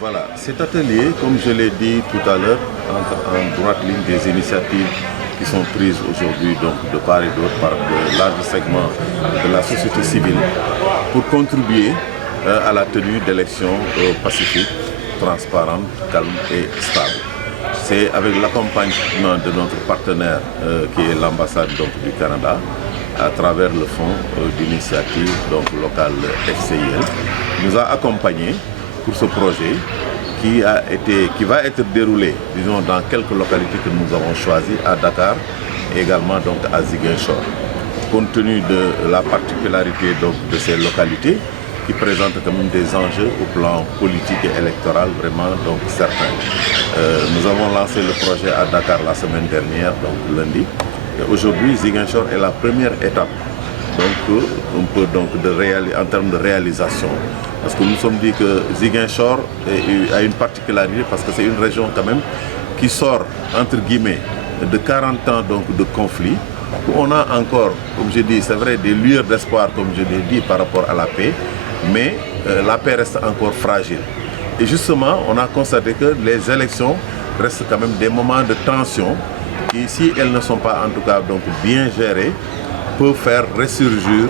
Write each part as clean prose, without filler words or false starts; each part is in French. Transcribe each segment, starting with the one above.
Voilà, cet atelier, comme je l'ai dit tout à l'heure, entre en droite ligne des initiatives qui sont prises aujourd'hui donc de part et d'autre par de larges segments de la société civile pour contribuer à la tenue d'élections pacifiques, transparentes, calmes et stables. C'est avec l'accompagnement de notre partenaire qui est l'ambassade du Canada à travers le fonds d'initiative local FCIL, nous a accompagnés pour ce projet qui va être déroulé, disons, dans quelques localités que nous avons choisies, à Dakar et également à Ziguinchor. Compte tenu de la particularité de ces localités, qui présentent quand même des enjeux au plan politique et électoral vraiment certains. Nous avons lancé le projet à Dakar la semaine dernière, lundi. Et aujourd'hui, Ziguinchor est la première étape en termes de réalisation. Parce que nous nous sommes dit que Ziguinchor a une particularité parce que c'est une région quand même qui sort, entre guillemets, de 40 ans de conflit, où on a encore, comme je dis, c'est vrai, des lueurs d'espoir, comme je l'ai dit, par rapport à la paix, mais la paix reste encore fragile. Et justement, on a constaté que les élections restent quand même des moments de tension qui, si elles ne sont pas en tout cas bien gérées, peuvent faire ressurgir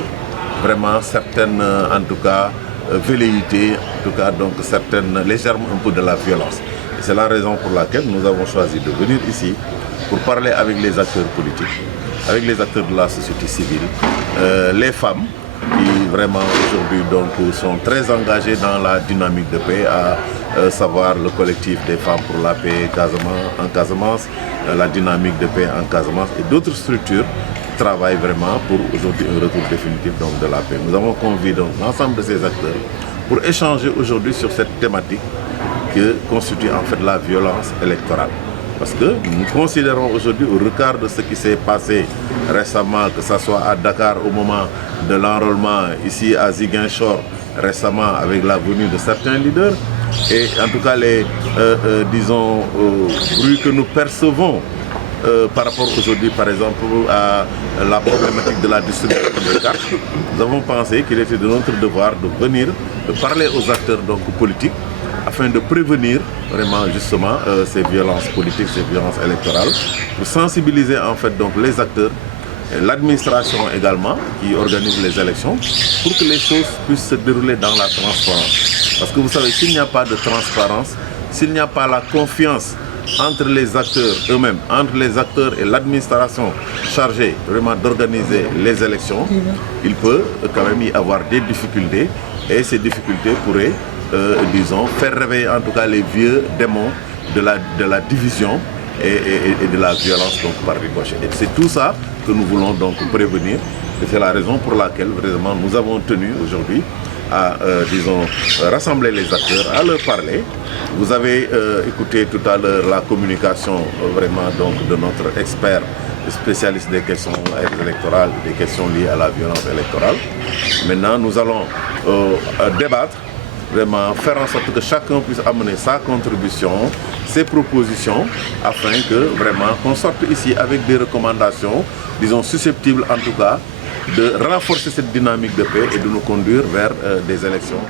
vraiment certaines, en tout cas, velléités, en tout cas les germes un peu de la violence. Et c'est la raison pour laquelle nous avons choisi de venir ici pour parler avec les acteurs politiques, avec les acteurs de la société civile, les femmes qui vraiment aujourd'hui sont très engagées dans la dynamique de paix, à savoir le collectif des femmes pour la paix en Casamance, la dynamique de paix en Casamance et d'autres structures qui travaillent vraiment pour aujourd'hui un retour définitif de la paix. Nous avons convié l'ensemble de ces acteurs pour échanger aujourd'hui sur cette thématique que constitue en fait la violence électorale. Parce que nous considérons aujourd'hui, au regard de ce qui s'est passé récemment, que ce soit à Dakar au moment de l'enrôlement, ici à Ziguinchor récemment avec la venue de certains leaders, et en tout cas les bruits que nous percevons par rapport aujourd'hui par exemple à la problématique de la distribution des cartes, nous avons pensé qu'il était de notre devoir de venir, de parler aux acteurs politiques, afin de prévenir vraiment justement ces violences politiques, ces violences électorales, pour sensibiliser en fait les acteurs, l'administration également qui organise les élections, pour que les choses puissent se dérouler dans la transparence. Parce que vous savez, s'il n'y a pas de transparence, s'il n'y a pas la confiance entre les acteurs eux-mêmes, entre les acteurs et l'administration chargée vraiment d'organiser les élections, il peut quand même y avoir des difficultés, et ces difficultés pourraient faire réveiller en tout cas les vieux démons de la division et de la violence par ricochet. Et c'est tout ça que nous voulons prévenir, et c'est la raison pour laquelle vraiment nous avons tenu aujourd'hui à rassembler les acteurs, à leur parler. Vous avez écouté tout à l'heure la communication vraiment de notre expert spécialiste des questions électorales, des questions liées à la violence électorale. Maintenant, nous allons débattre, vraiment faire en sorte que chacun puisse amener sa contribution, ses propositions, afin que vraiment qu'on sorte ici avec des recommandations, susceptibles en tout cas de renforcer cette dynamique de paix et de nous conduire vers des élections